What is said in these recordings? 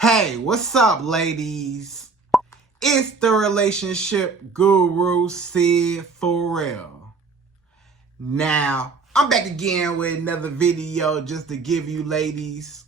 Hey, what's up, ladies? It's the relationship guru, Sydd Ferrell. Now, I'm back again with another video just to give you ladies.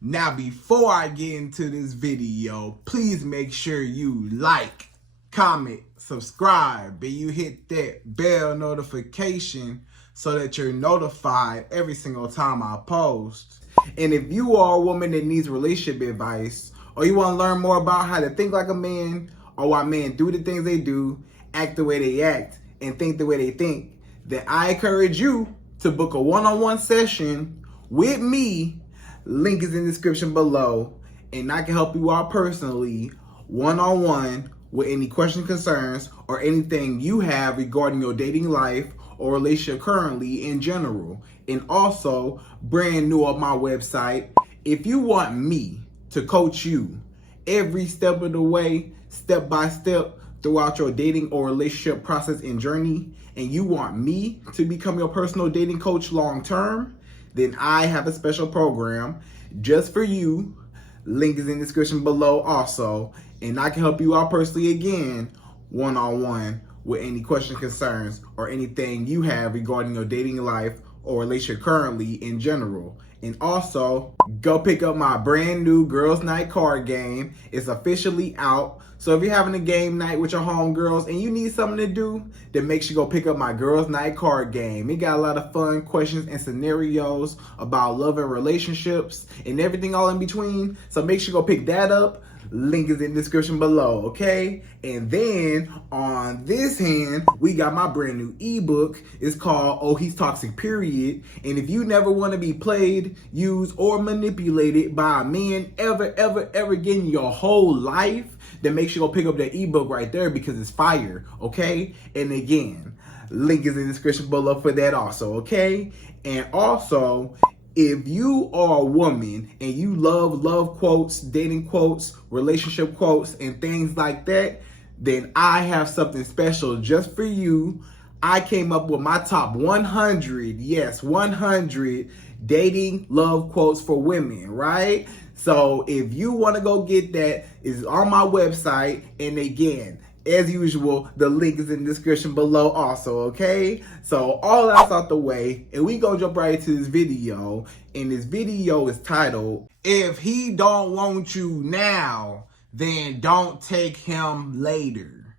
Now, before I get into this video, please make sure you like, comment, subscribe, and you hit that bell notification so that you're notified every single time I post. And if you are a woman that needs relationship advice, or you want to learn more about how to think like a man, or why men do the things they do, act the way they act, and think the way they think, then I encourage you to book a one-on-one session with me. Link is in the description below, and I can help you out personally, one-on-one, with any questions, concerns, or anything you have regarding your dating life or relationship currently in general. And also, brand new on my website, if you want me to coach you every step of the way, step by step, throughout your dating or relationship process and journey, and you want me to become your personal dating coach long term, then I have a special program just for you. Link is in the description below also, and I can help you out personally again, one-on-one, with any questions, concerns, or anything you have regarding your dating life or relationship currently in general. And also, go pick up my brand new Girls Night card game. It's officially out. So if you're having a game night with your homegirls and you need something to do, then make sure you go pick up my Girls Night card game. It got a lot of fun questions and scenarios about love and relationships and everything all in between. So make sure you go pick that up. Link is in the description below, okay? And then on this hand, we got my brand new ebook. It's called Oh He's Toxic, Period. And if you never want to be played, used, or manipulated by a man ever again in your whole life, then make sure you go pick up that ebook right there because it's fire, okay? And again, link is in the description below for that also, okay? And also, if you are a woman and you love quotes, dating quotes, relationship quotes, and things like that, then I have something special just for you. I came up with my top 100, yes, 100 dating love quotes for women, right? So if you want to go get that, it's on my website. And again, as usual, the link is in the description below also, okay? So all that's out the way, and we gonna jump right into this video. And this video is titled, If He Don't Want You Now, Then Don't Take Him Later.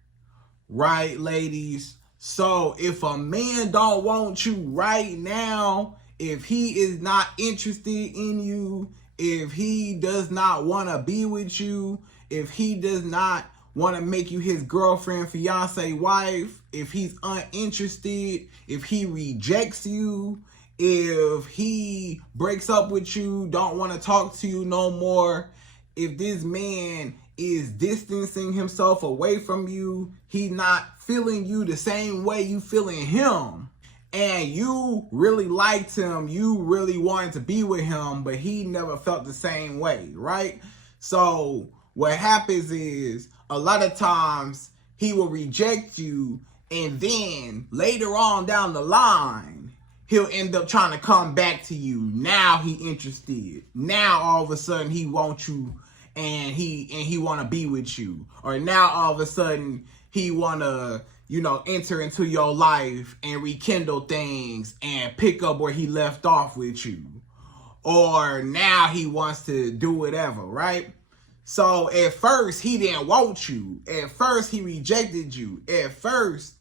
Right, ladies? So if a man don't want you right now, if he is not interested in you, if he does not want to be with you, if he does not want to make you his girlfriend, fiance, wife, if he's uninterested, if he rejects you, if he breaks up with you, don't want to talk to you no more, if this man is distancing himself away from you, he's not feeling you the same way you feeling him, and you really liked him, you really wanted to be with him, but he never felt the same way, right? So what happens is, a lot of times he will reject you, and then later on down the line, he'll end up trying to come back to you. Now he interested. Now all of a sudden he wants you, and he want to be with you. Or now all of a sudden he want to, enter into your life and rekindle things and pick up where he left off with you. Or now he wants to do whatever, right? So at first, he didn't want you. At first, he rejected you. At first,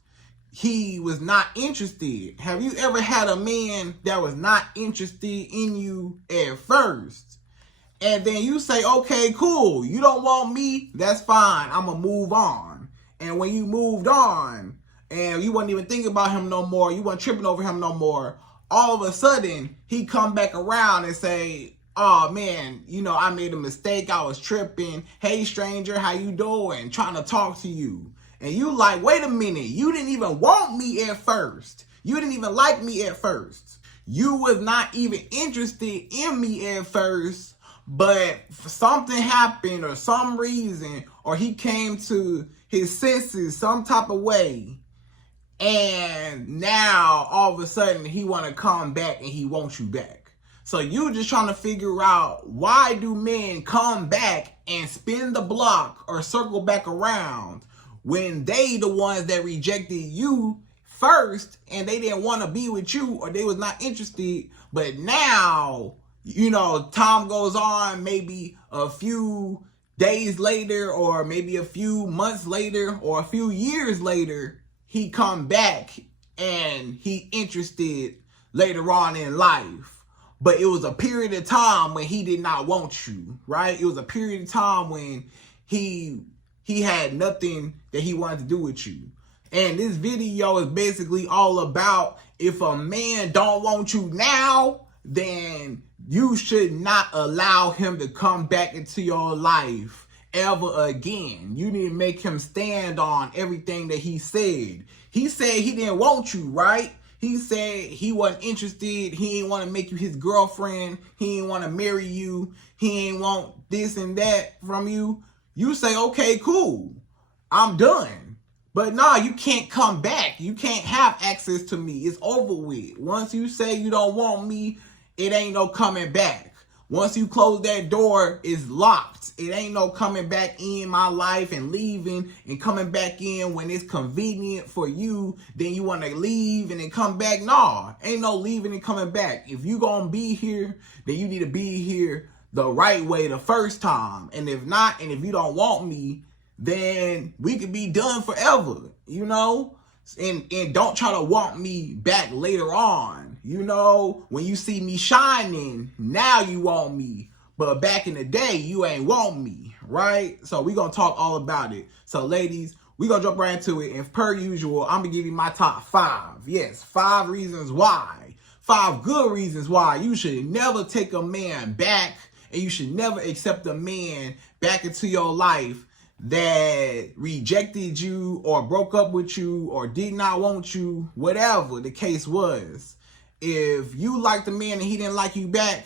he was not interested. Have you ever had a man that was not interested in you at first? And then you say, okay, cool. You don't want me? That's fine. I'm going to move on. And when you moved on and you wasn't even thinking about him no more, you weren't tripping over him no more, all of a sudden, he come back around and say, oh man, I made a mistake. I was tripping. Hey stranger, how you doing? Trying to talk to you. And you like, wait a minute. You didn't even want me at first. You didn't even like me at first. You was not even interested in me at first. But something happened or some reason, or he came to his senses some type of way. And now all of a sudden he want to come back and he wants you back. So you just trying to figure out, why do men come back and spin the block or circle back around when they the ones that rejected you first and they didn't want to be with you or they was not interested, but now, time goes on, maybe a few days later or maybe a few months later or a few years later, he come back and he interested later on in life. But it was a period of time when he did not want you, right? It was a period of time when he had nothing that he wanted to do with you. And this video is basically all about, if a man don't want you now, then you should not allow him to come back into your life ever again. You need to make him stand on everything that he said. He said he didn't want you, right? He said he wasn't interested. He didn't want to make you his girlfriend. He didn't want to marry you. He didn't want this and that from you. You say, okay, cool, I'm done. But nah, you can't come back. You can't have access to me. It's over with. Once you say you don't want me, it ain't no coming back. Once you close that door, it's locked. It ain't no coming back in my life and leaving and coming back in when it's convenient for you. Then you want to leave and then come back. Nah, ain't no leaving and coming back. If you gonna be here, then you need to be here the right way the first time. And if not, and if you don't want me, then we could be done forever, And don't try to want me back later on. When you see me shining, now you want me. But back in the day, you ain't want me, right? So we're going to talk all about it. So ladies, we're going to jump right into it. And per usual, I'm going to give you my top 5. Yes, 5 reasons why. 5 good reasons why you should never take a man back. And you should never accept a man back into your life that rejected you or broke up with you or did not want you, whatever the case was. If you liked the man and he didn't like you back,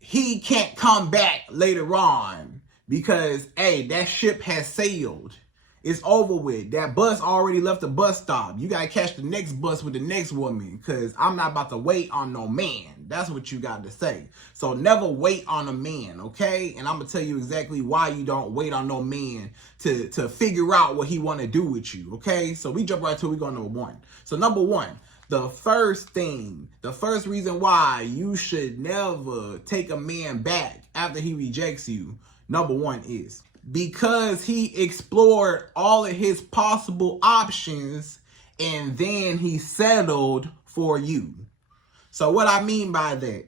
he can't come back later on because, hey, that ship has sailed. It's over with. That bus already left the bus stop. You got to catch the next bus with the next woman because I'm not about to wait on no man. That's what you got to say. So never wait on a man, okay? And I'm going to tell you exactly why you don't wait on no man to figure out what he want to do with you, okay? So we jump right to it. We go to number 1. So number 1. The first reason why you should never take a man back after he rejects you, number 1 is because he explored all of his possible options and then he settled for you. So what I mean by that,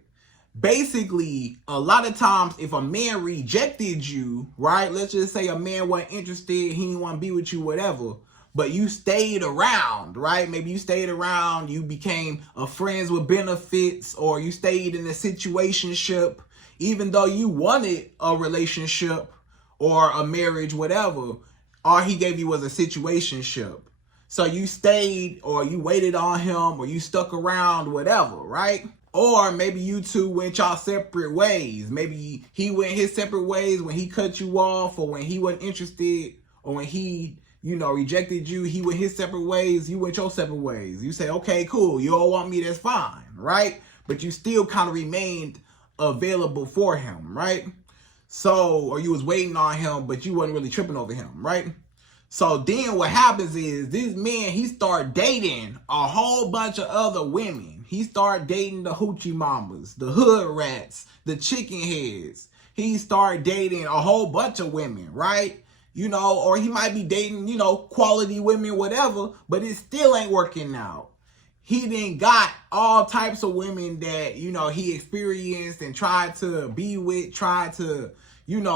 basically, a lot of times if a man rejected you, right, let's just say a man wasn't interested, he didn't want to be with you, whatever, but you stayed around, right? Maybe you stayed around, you became a friends with benefits, or you stayed in a situationship, even though you wanted a relationship or a marriage, whatever, all he gave you was a situationship. So you stayed or you waited on him or you stuck around, whatever, right? Or maybe you two went y'all separate ways. Maybe he went his separate ways when he cut you off or when he wasn't interested or when he, rejected you. He went his separate ways. You went your separate ways. You say, okay, cool. You don't want me. That's fine, right? But you still kind of remained available for him, right? So, or you was waiting on him, but you wasn't really tripping over him, right? So then what happens is this man, he start dating a whole bunch of other women. He start dating the hoochie mamas, the hood rats, the chicken heads. He start dating a whole bunch of women, right? Or he might be dating, quality women, whatever, but it still ain't working out. He then got all types of women that, he experienced and tried to be with, tried to,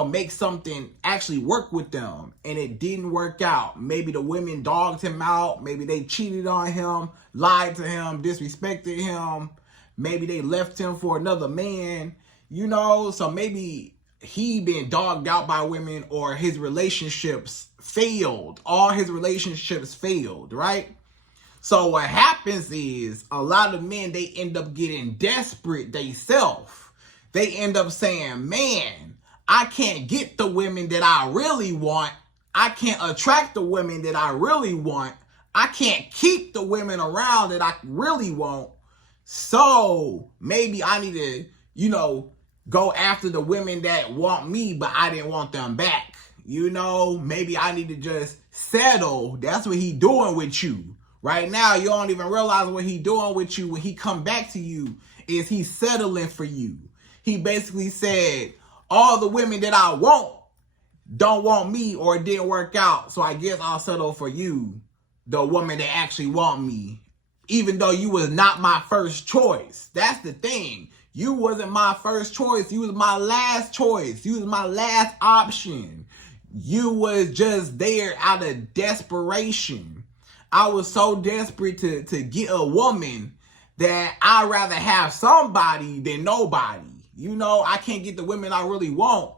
make something actually work with them. And it didn't work out. Maybe the women dogged him out. Maybe they cheated on him, lied to him, disrespected him. Maybe they left him for another man, so maybe he been dogged out by women or his relationships failed. All his relationships failed, right? So what happens is a lot of men, they end up getting desperate themselves. They end up saying, man, I can't get the women that I really want. I can't attract the women that I really want. I can't keep the women around that I really want. So maybe I need to, go after the women that want me, but I didn't want them back. Maybe I need to just settle. That's what he doing with you. Right now, you don't even realize what he doing with you when he come back to you is he settling for you. He basically said, all the women that I want don't want me or it didn't work out, so I guess I'll settle for you, the woman that actually want me, even though you was not my first choice. That's the thing. You wasn't my first choice. You was my last choice. You was my last option. You was just there out of desperation. I was so desperate to get a woman that I'd rather have somebody than nobody. I can't get the women I really want.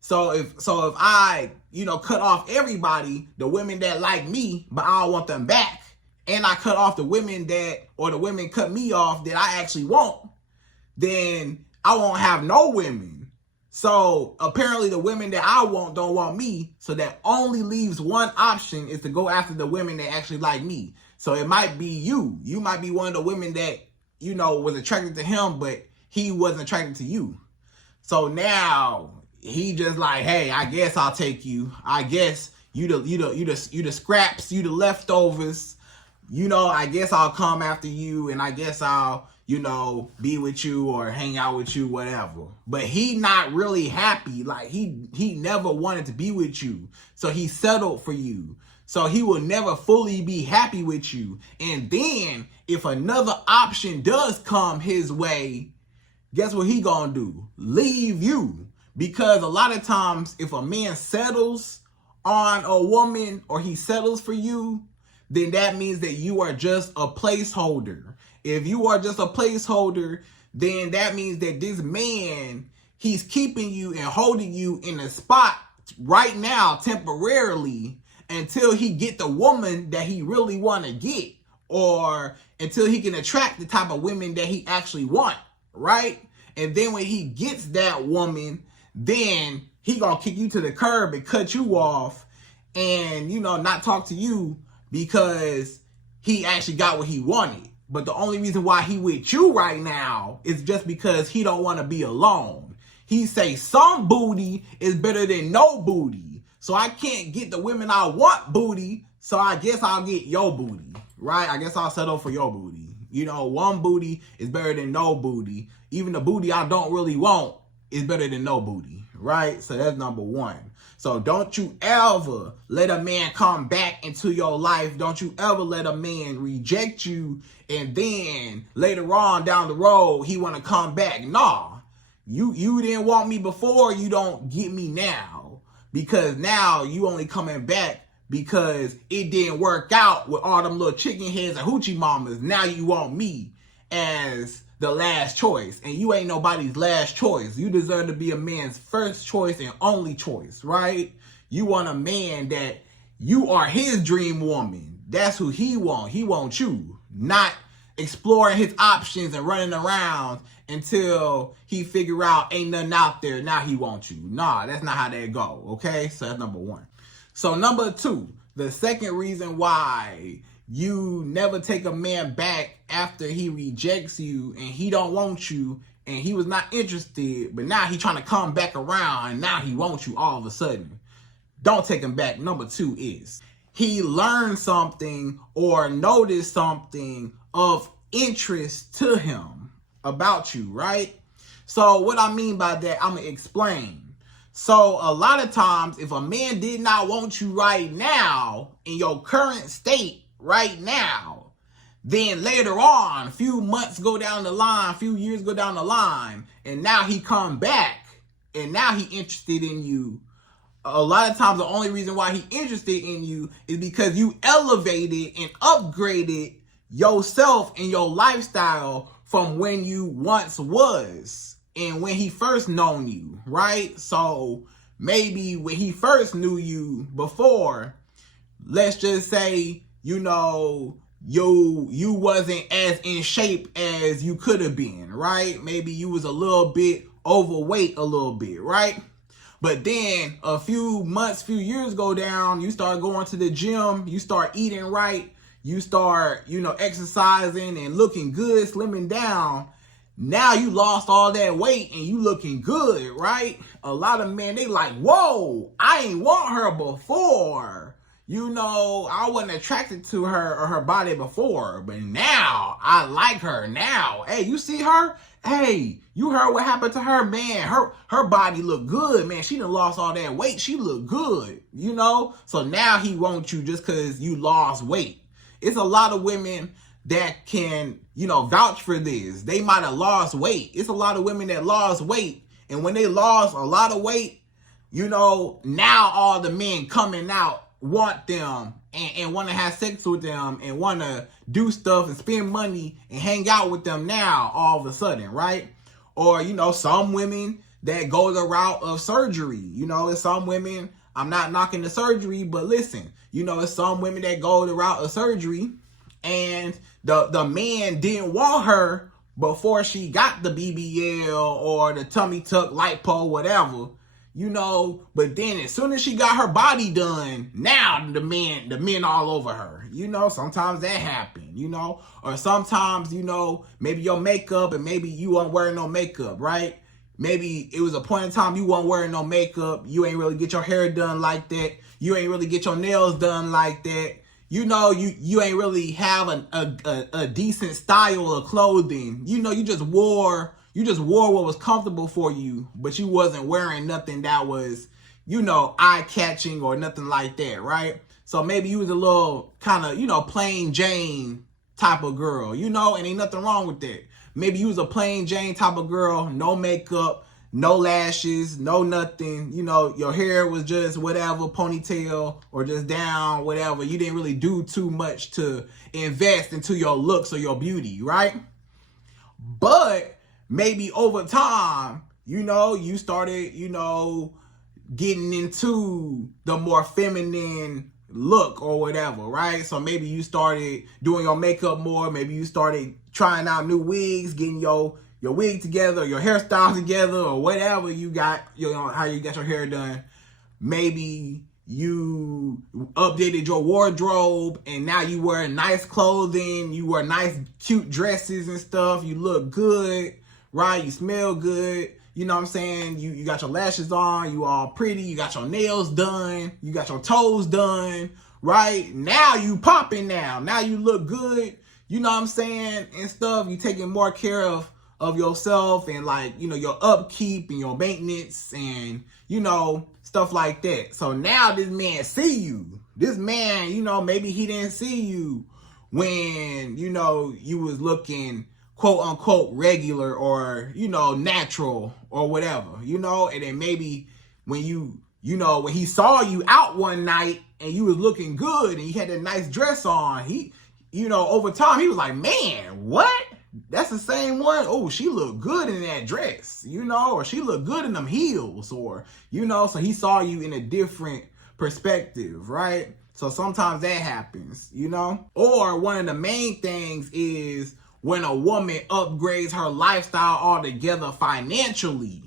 So if I, cut off everybody, the women that like me, but I don't want them back, and I cut off the women the women cut me off that I actually want, then I won't have no women. So apparently the women that I want don't want me. So that only leaves one option is to go after the women that actually like me. So it might be you. You might be one of the women that, was attracted to him, but he wasn't attracted to you. So now he just like, hey, I guess I'll take you. I guess you the scraps, you the leftovers. I guess I'll come after you, and I guess I'll, be with you or hang out with you, whatever. But he not really happy. Like he never wanted to be with you. So he settled for you. So he will never fully be happy with you. And then if another option does come his way, guess what he gonna do? Leave you. Because a lot of times if a man settles on a woman or he settles for you, then that means that you are just a placeholder. If you are just a placeholder, then that means that this man, he's keeping you and holding you in a spot right now temporarily until he get the woman that he really want to get, or until he can attract the type of women that he actually want, right? And then when he gets that woman, then he gonna kick you to the curb and cut you off and, not talk to you because he actually got what he wanted. But the only reason why he with you right now is just because he don't want to be alone. He say some booty is better than no booty. So I can't get the women I want booty, so I guess I'll get your booty, right? I guess I'll settle for your booty. One booty is better than no booty. Even the booty I don't really want is better than no booty, right? So that's number one. So don't you ever let a man come back into your life. Don't you ever let a man reject you and then later on down the road, he want to come back. Nah, you didn't want me before. You don't get me now, because now you only coming back because it didn't work out with all them little chicken heads and hoochie mamas. Now you want me as the last choice, and you ain't nobody's last choice. You deserve to be a man's first choice and only choice, right? You want a man that you are his dream woman. That's who he want. He wants you, not exploring his options and running around until he figure out ain't nothing out there. Now he wants you. Nah, that's not how that go. Okay, so that's number one. So number two, the second reason why you never take a man back after he rejects you and he don't want you and he was not interested, but now he trying to come back around and now he wants you all of a sudden. Don't take him back. Number two is he learned something or noticed something of interest to him about you, right? So what I mean by that, I'm going to explain. So a lot of times, if a man did not want you right now in your current state right now, then later on, a few months go down the line, a few years go down the line, and now he come back and now he interested in you. A lot of times the only reason why he interested in you is because you elevated and upgraded yourself and your lifestyle from when you once was and when he first known you, right? So maybe when he first knew you before, let's just say, you wasn't as in shape as you could have been, right? Maybe you was a little bit overweight a little bit, right? But then a few months, few years go down, you start going to the gym, you start eating right, you start, exercising and looking good, slimming down, now you lost all that weight and you looking good, right? A lot of men, they like, whoa, I ain't want her before. I wasn't attracted to her or her body before, but now I like her now. Hey, you see her? Hey, you heard what happened to her? Man, her body look good, man. She done lost all that weight. She look good, So now he wants you just because you lost weight. It's a lot of women that can, vouch for this. They might have lost weight. It's a lot of women that lost weight. And when they lost a lot of weight, now all the men coming out want them and want to have sex with them and want to do stuff and spend money and hang out with them now all of a sudden, right? Or, some women that go the route of surgery. It's some women, I'm not knocking the surgery, but listen, it's some women that go the route of surgery and the man didn't want her before she got the BBL or the tummy tuck, lipo, whatever. But then as soon as she got her body done, now the men all over her. Sometimes that happen, or sometimes, maybe your makeup and maybe you weren't wearing no makeup, right? Maybe it was a point in time you weren't wearing no makeup. You ain't really get your hair done like that. You ain't really get your nails done like that. You ain't really have a decent style of clothing. You just wore what was comfortable for you, but you wasn't wearing nothing that was, eye-catching or nothing like that, right? So maybe you was a little kind of, plain Jane type of girl, and ain't nothing wrong with that. Maybe you was a plain Jane type of girl, no makeup, no lashes, no nothing. Your hair was just whatever, ponytail or just down, whatever. You didn't really do too much to invest into your looks or your beauty, right? But maybe over time, you started, getting into the more feminine look or whatever, right? So maybe you started doing your makeup more. Maybe you started trying out new wigs, getting your wig together, or your hairstyle together, or whatever you got, how you got your hair done. Maybe you updated your wardrobe and now you wear nice clothing, you wear nice, cute dresses and stuff. You look good, right? You smell good. You know what I'm saying? You got your lashes on, you all pretty, you got your nails done, you got your toes done, right? Now you popping now. Now you look good, you know what I'm saying, and stuff. You taking more care of yourself and your upkeep and your maintenance and, stuff like that. So now this man see you. This man, maybe he didn't see you when, you was looking quote unquote regular or, natural or whatever, and then maybe when when he saw you out one night and you was looking good and you had that nice dress on, he, over time he was like, man, what? That's the same one. Oh, she looked good in that dress, or she looked good in them heels, or, so he saw you in a different perspective, right? So sometimes that happens, or one of the main things is when a woman upgrades her lifestyle altogether financially.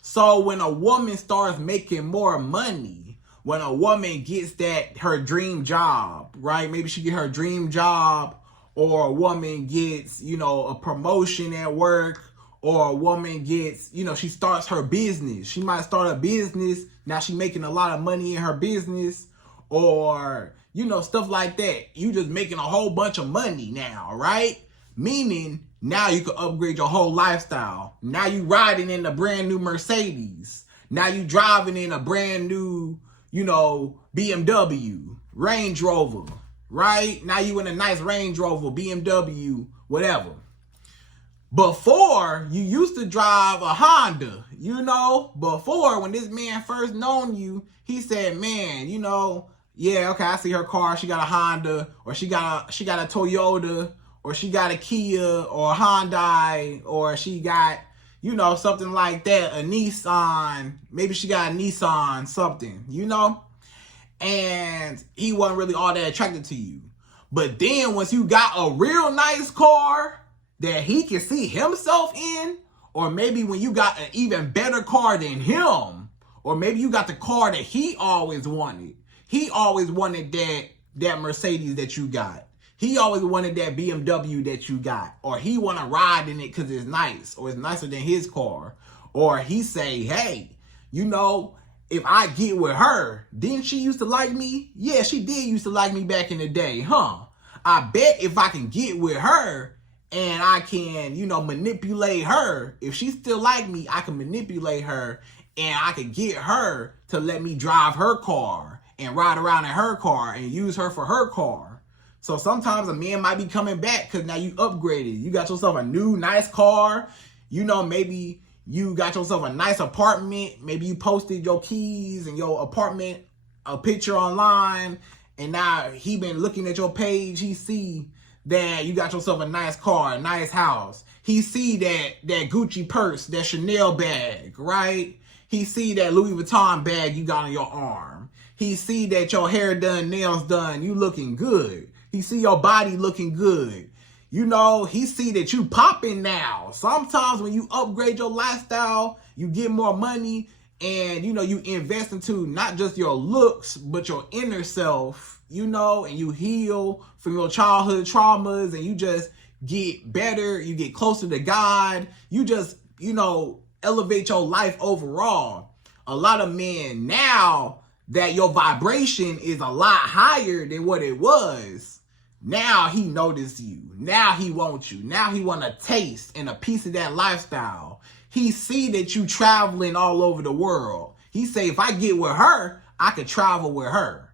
So when a woman starts making more money, when a woman gets her dream job, right? Maybe she get her dream job, or a woman gets, a promotion at work, or a woman gets, she starts her business. She might start a business. Now she making a lot of money in her business, or, stuff like that. You just making a whole bunch of money now, right? Meaning now you can upgrade your whole lifestyle. Now you riding in a brand new Mercedes. Now you driving in a brand new, BMW, Range Rover, right? Now you in a nice Range Rover, BMW, whatever. Before, you used to drive a Honda, Before, when this man first known you, he said, man, yeah, okay, I see her car. She got a Honda, or she got a Toyota, or she got a Kia or a Hyundai, or she got, something like that, a Nissan. Maybe she got a Nissan something, and he wasn't really all that attracted to you. But then once you got a real nice car that he can see himself in, or maybe when you got an even better car than him, or maybe you got the car that he always wanted. He always wanted that Mercedes that you got. He always wanted that BMW that you got, or he want to ride in it because it's nice, or it's nicer than his car, or he say, hey, you know, if I get with her, didn't she used to like me? Yeah, she did used to like me back in the day, huh? I bet if I can get with her and I can, you know, manipulate her, if she still like me, I can manipulate her and I can get her to let me drive her car and ride around in her car and use her for her car. So sometimes a man might be coming back because now you upgraded. You got yourself a new nice car. You know, maybe you got yourself a nice apartment. Maybe you posted your keys and your apartment, a picture online. And now he been looking at your page. He see that you got yourself a nice car, a nice house. He see that Gucci purse, that Chanel bag, right? He see that Louis Vuitton bag you got on your arm. He see that your hair done, nails done, you looking good. He see your body looking good. You know, he see that you popping now. Sometimes when you upgrade your lifestyle, you get more money and, you know, you invest into not just your looks, but your inner self, you know, and you heal from your childhood traumas and you just get better. You get closer to God. You just, you know, elevate your life overall. A lot of men, now that your vibration is a lot higher than what it was, now he noticed you. Now he wants you. Now he want a taste and a piece of that lifestyle. He see that you traveling all over the world. He say, if I get with her, I could travel with her.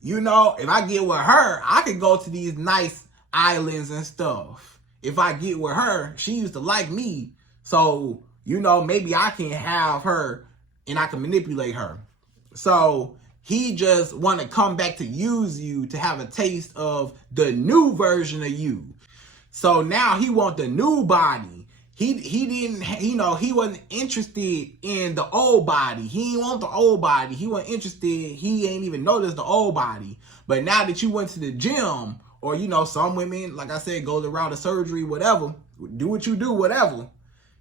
You know, if I get with her, I could go to these nice islands and stuff. If I get with her, she used to like me. So, you know, maybe I can have her and I can manipulate her. So he just want to come back to use you to have a taste of the new version of you. So now he want the new body. He didn't, you know, he wasn't interested in the old body. He didn't want the old body. He wasn't interested. He ain't even noticed the old body. But now that you went to the gym, or, you know, some women, like I said, go the route of surgery, whatever, do what you do, whatever.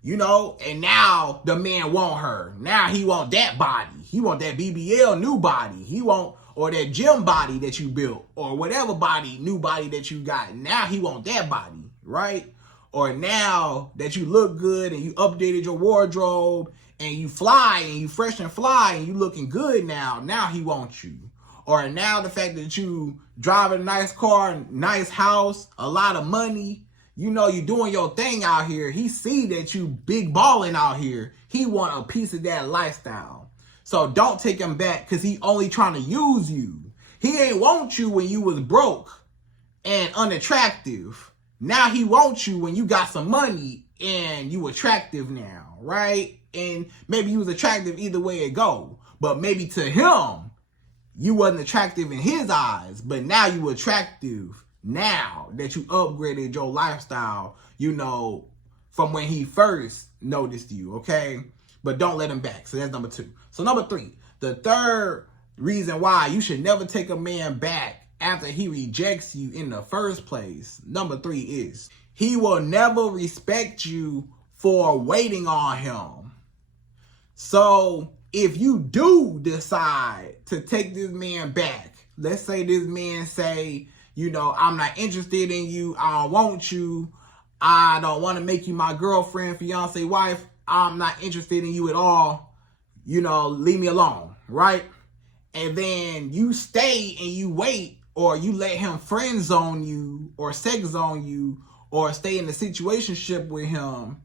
You know, and now the man want her. Now he want that body. He want that BBL new body. He want, or that gym body that you built, or whatever body, new body that you got. Now he want that body, right? Or now that you look good and you updated your wardrobe and you fly and you fresh and fly and you looking good now he wants you. Or now the fact that you drive a nice car, nice house, a lot of money, you know, you doing your thing out here. He see that you big balling out here. He want a piece of that lifestyle. So don't take him back because he only trying to use you. He ain't want you when you was broke and unattractive. Now he wants you when you got some money and you attractive now, right? And maybe you was attractive either way it go. But maybe to him, you wasn't attractive in his eyes. But now you attractive. Now that you upgraded your lifestyle, you know, from when he first noticed you, okay? But don't let him back. So that's number 2. So number 3, the third reason why you should never take a man back after he rejects you in the first place, number 3 is, he will never respect you for waiting on him. So if you do decide to take this man back, let's say this man say, you know, I'm not interested in you. I don't want you. I don't want to make you my girlfriend, fiance, wife. I'm not interested in you at all. You know, leave me alone, right? And then you stay and you wait, or you let him friend zone you or sex zone you or stay in a situationship with him.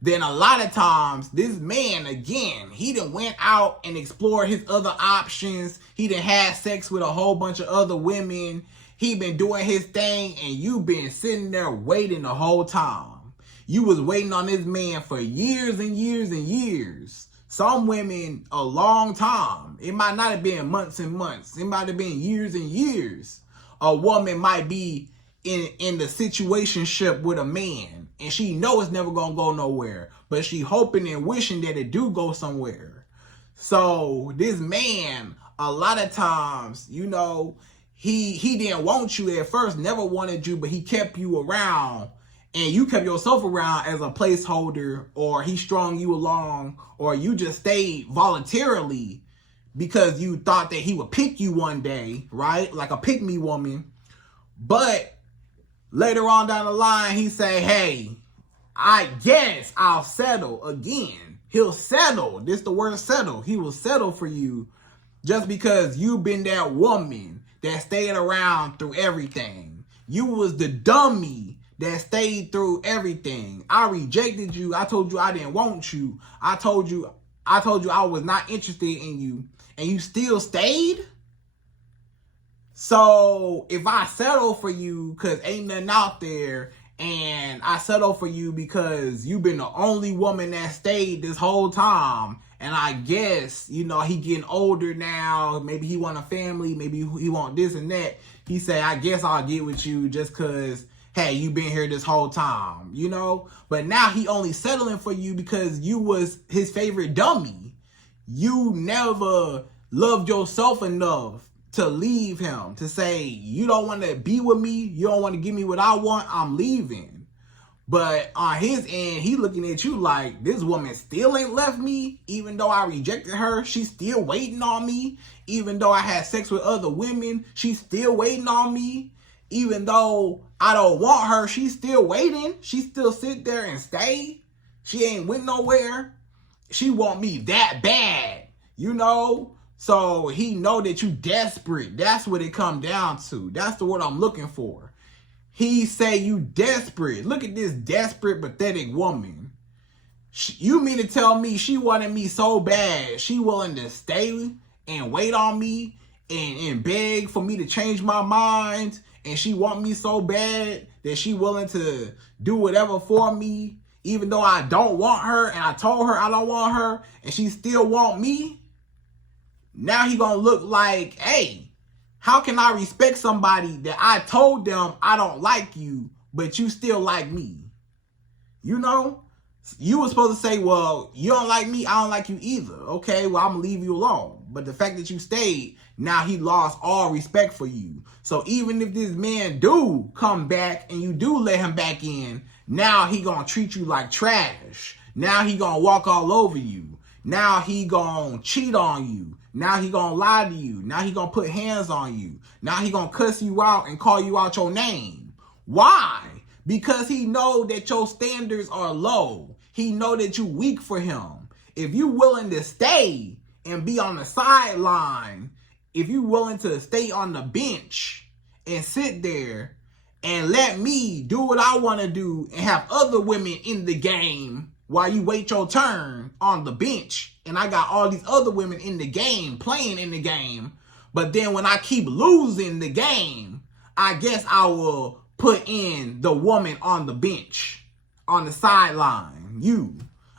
Then a lot of times this man, again, he done went out and explored his other options. He done had sex with a whole bunch of other women. He been doing his thing and you been sitting there waiting the whole time. You was waiting on this man for years and years and years. Some women, a long time. It might not have been months and months. It might have been years and years. A woman might be in the situationship with a man and she know it's never gonna go nowhere, but she hoping and wishing that it do go somewhere. So this man, a lot of times, you know, he didn't want you at first, never wanted you, but he kept you around and you kept yourself around as a placeholder, or he strung you along, or you just stayed voluntarily because you thought that he would pick you one day, right? Like a pick-me woman. But later on down the line, he say, hey, I guess I'll settle again. He'll settle. This the word settle. He will settle for you just because you've been that woman that stayed around through everything. You was the dummy that stayed through everything. I rejected you. I told you I didn't want you. I told you I was not interested in you, and you still stayed. So if I settle for you because ain't nothing out there, and I settle for you because you've been the only woman that stayed this whole time, and I guess, you know, he getting older now, maybe he want a family, maybe he want this and that, he say, I guess I'll get with you just because, hey, you been here this whole time, you know? But now he only settling for you because you was his favorite dummy. You never loved yourself enough to leave him, to say, you don't want to be with me, you don't want to give me what I want, I'm leaving. But on his end, he looking at you like, this woman still ain't left me, even though I rejected her, she's still waiting on me. Even though I had sex with other women, she's still waiting on me. Even though I don't want her, she's still waiting. She still sit there and stay. She ain't went nowhere. She want me that bad, you know? So he know that you desperate. That's what it come down to. That's the word I'm looking for. He say you desperate. Look at this desperate, pathetic woman. You mean to tell me she wanted me so bad, she willing to stay and wait on me and beg for me to change my mind, and she want me so bad that she willing to do whatever for me, even though I don't want her, and I told her I don't want her, and she still want me? Now he gonna look like, hey, how can I respect somebody that I told them I don't like you, but you still like me? You know? You were supposed to say, well, you don't like me, I don't like you either. Okay, well, I'm gonna leave you alone. But the fact that you stayed, now he lost all respect for you. So even if this man do come back and you do let him back in, now he gonna treat you like trash. Now he gonna walk all over you. Now he gonna cheat on you. Now he gonna lie to you. Now he gonna put hands on you. Now he gonna cuss you out and call you out your name. Why? Because he know that your standards are low. He know that you weak for him. If you willing to stay and be on the sideline, if you willing to stay on the bench and sit there and let me do what I want to do and have other women in the game while you wait your turn on the bench, and I got all these other women in the game, playing in the game, but then when I keep losing the game, I guess I will put in the woman on the bench, on the sideline.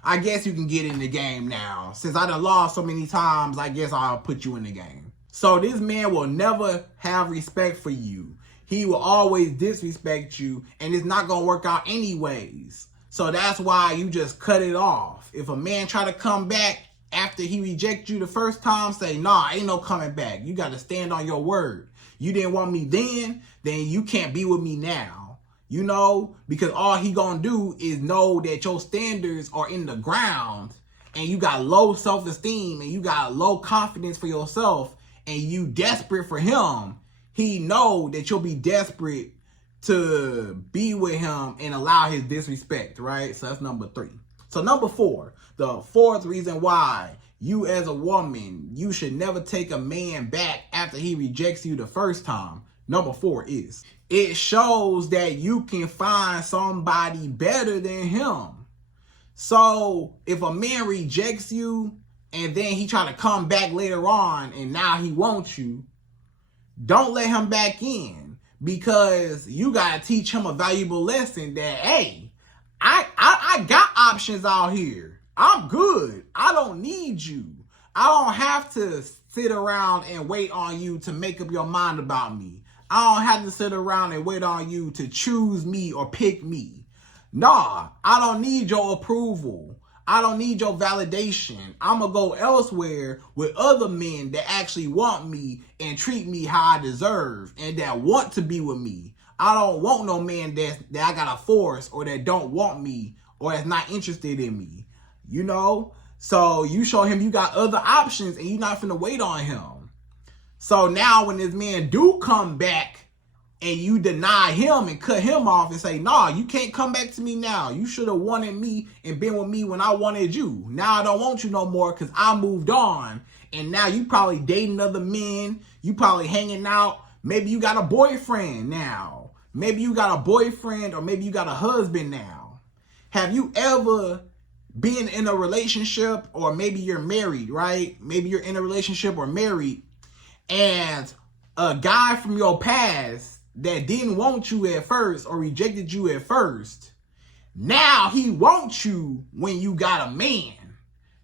I guess you can get in the game now. Since I done lost so many times, I guess I'll put you in the game. So this man will never have respect for you. He will always disrespect you, and it's not gonna work out anyways. So that's why you just cut it off. If a man try to come back after he reject you the first time, say, nah, ain't no coming back. You got to stand on your word. You didn't want me then you can't be with me now. You know, because all he gonna do is know that your standards are in the ground, and you got low self-esteem, and you got low confidence for yourself, and you desperate for him. He know that you'll be desperate to be with him and allow his disrespect, right? So that's number 3. So number 4, the fourth reason why you as a woman, you should never take a man back after he rejects you the first time. Number 4 is, it shows that you can find somebody better than him. So if a man rejects you and then he try to come back later on and now he wants you, don't let him back in. Because you got to teach him a valuable lesson that, hey, I got options out here. I'm good. I don't need you. I don't have to sit around and wait on you to make up your mind about me. I don't have to sit around and wait on you to choose me or pick me. Nah, I don't need your approval. I don't need your validation. I'm going to go elsewhere with other men that actually want me and treat me how I deserve and that want to be with me. I don't want no man that I got to force or that don't want me or that's not interested in me. You know? So you show him you got other options and you're not finna wait on him. So now when this man do come back and you deny him and cut him off and say, nah, you can't come back to me now. You should have wanted me and been with me when I wanted you. Now I don't want you no more because I moved on. And now you probably dating other men. You probably hanging out. Maybe you got a boyfriend now. Maybe you got a boyfriend, or maybe you got a husband now. Have you ever been in a relationship, or maybe you're married, right? Maybe you're in a relationship or married, and a guy from your past that didn't want you at first or rejected you at first, now he wants you when you got a man.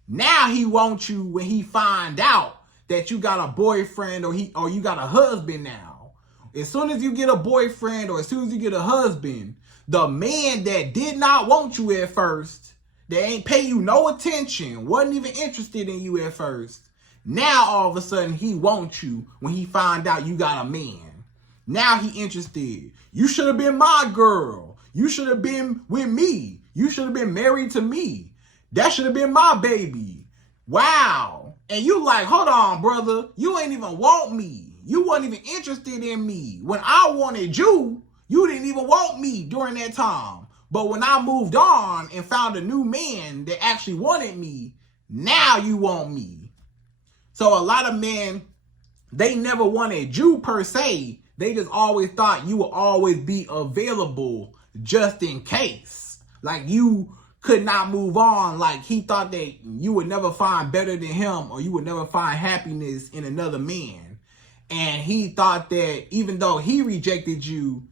Now he wants you when he find out that you got a boyfriend or you got a husband now. As soon as you get a boyfriend or as soon as you get a husband, the man that did not want you at first, that ain't pay you no attention, wasn't even interested in you at first, now all of a sudden he wants you when he find out you got a man. Now he interested. You should have been my girl. You should have been with me. You should have been married to me. That should have been my baby. Wow. And you like, hold on, brother. You ain't even want me. You wasn't even interested in me. When I wanted you, you didn't even want me during that time. But when I moved on and found a new man that actually wanted me, now you want me. So a lot of men, they never wanted you per se. They just always thought you would always be available just in case. Like you could not move on. Like he thought that you would never find better than him, or you would never find happiness in another man. And he thought that even though he rejected you,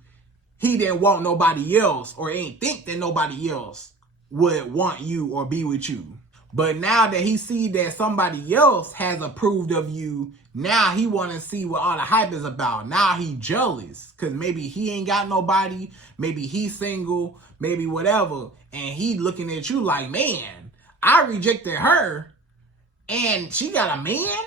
he didn't want nobody else, or ain't think that nobody else would want you or be with you. But now that he see that somebody else has approved of you, now he want to see what all the hype is about. Now he jealous because maybe he ain't got nobody, maybe he's single, maybe whatever. And he looking at you like, man, I rejected her and she got a man?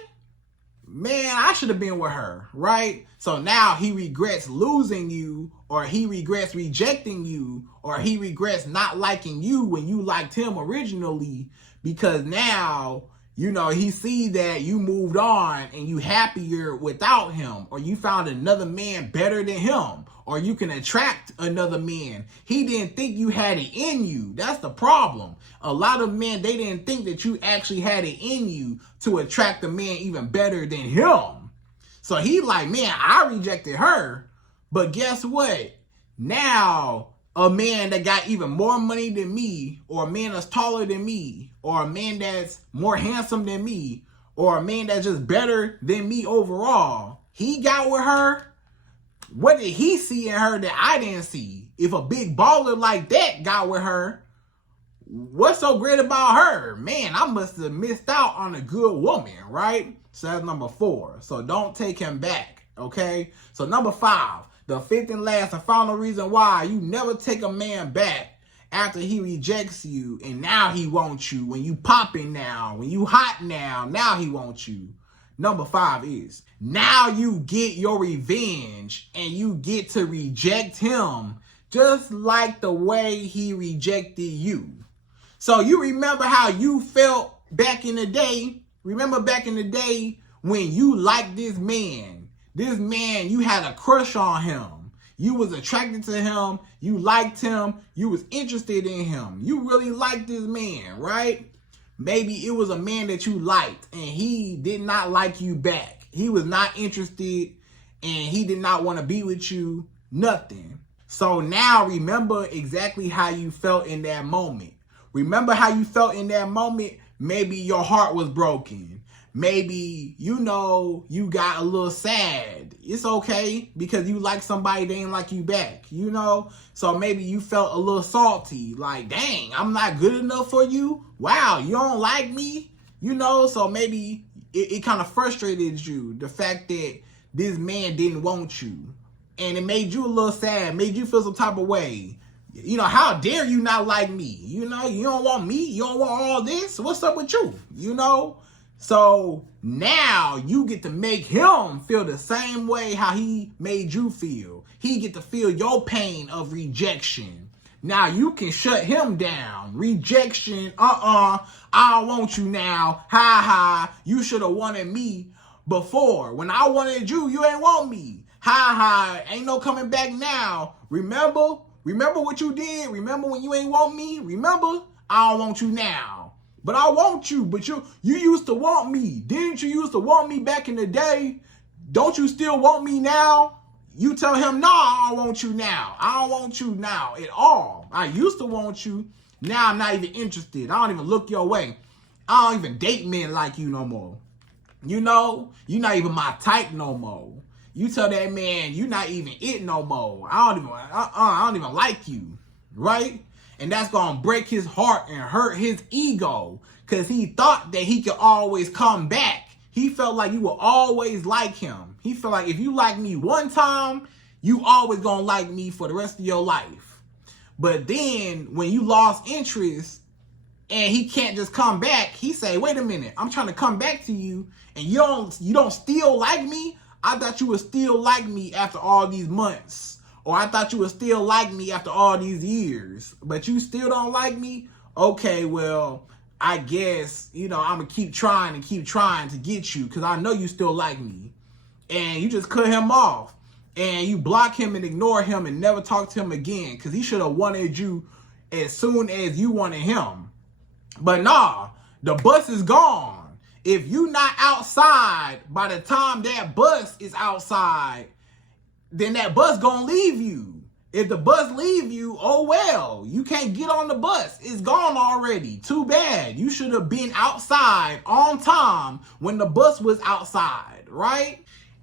Man, I should have been with her, right? So now he regrets losing you, or he regrets rejecting you, or he regrets not liking you when you liked him originally, because now, you know, he see that you moved on and you happier without him, or you found another man better than him, or you can attract another man. He didn't think you had it in you. That's the problem. A lot of men, they didn't think that you actually had it in you to attract a man even better than him. So he like, man, I rejected her, but guess what? Now a man that got even more money than me, or a man that's taller than me, or a man that's more handsome than me, or a man that's just better than me overall, he got with her. What did he see in her that I didn't see? If a big baller like that got with her, what's so great about her? Man, I must have missed out on a good woman, right? So that's number 4. So don't take him back, okay? So number 5, the fifth and last and final reason why you never take a man back after he rejects you and now he wants you. When you popping now, when you hot now he wants you. Number 5 is, now you get your revenge and you get to reject him just like the way he rejected you. So you remember how you felt back in the day? Remember back in the day when you liked this man? This man, you had a crush on him. You was attracted to him. You liked him. You was interested in him. You really liked this man, right? Maybe it was a man that you liked and he did not like you back. He was not interested and he did not want to be with you, nothing. So now remember exactly how you felt in that moment. Remember how you felt in that moment? Maybe your heart was broken. Maybe, you know, you got a little sad. It's okay because you like somebody that ain't like you back, you know? So maybe you felt a little salty, like, dang, I'm not good enough for you? Wow, you don't like me? You know, so maybe it kind of frustrated you, the fact that this man didn't want you. And it made you a little sad, made you feel some type of way. You know, how dare you not like me? You know, you don't want me? You don't want all this? What's up with you? You know? So now you get to make him feel the same way how he made you feel. He get to feel your pain of rejection. Now you can shut him down. Rejection, I don't want you now. Ha ha, you should have wanted me before. When I wanted you, you ain't want me. Ha, ain't no coming back now. Remember? Remember what you did? Remember when you ain't want me? Remember? I don't want you now. But I want you. But you used to want me. Didn't you used to want me back in the day? Don't you still want me now? You tell him, no, I don't want you now. I don't want you now at all. I used to want you. Now I'm not even interested. I don't even look your way. I don't even date men like you no more. You know, you're not even my type no more. You tell that man you're not even it no more. I don't even like you, right? And that's gonna break his heart and hurt his ego, because he thought that he could always come back. He felt like you will always like him. He felt like if you like me one time, you always gonna like me for the rest of your life. But then when you lost interest and he can't just come back, he say, wait a minute, I'm trying to come back to you and you don't still like me? I thought you would still like me after all these months. Or I thought you would still like me after all these years. But you still don't like me? Okay, well, I guess, I'm going to keep trying to get you, because I know you still like me. And you just cut him off. And you block him and ignore him and never talk to him again, because he should have wanted you as soon as you wanted him. But nah, the bus is gone. If you not outside by the time that bus is outside, then that bus gonna leave you. If the bus leave you, oh well, you can't get on the bus. It's gone already. Too bad. You should have been outside on time when the bus was outside, right?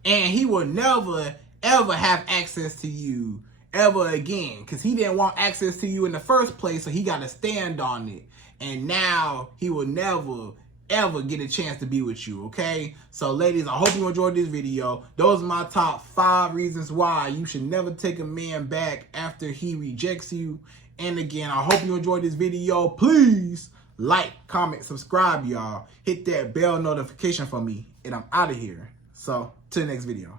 And he will never, ever have access to you ever again, because he didn't want access to you in the first place, so he got to stand on it. And now he will never, ever get a chance to be with you, okay? So ladies, I hope you enjoyed this video. Those are my top 5 reasons why you should never take a man back after he rejects you. And again, I hope you enjoyed this video. Please like, comment, subscribe, y'all. Hit that bell notification for me, and I'm out of here. So, till the next video.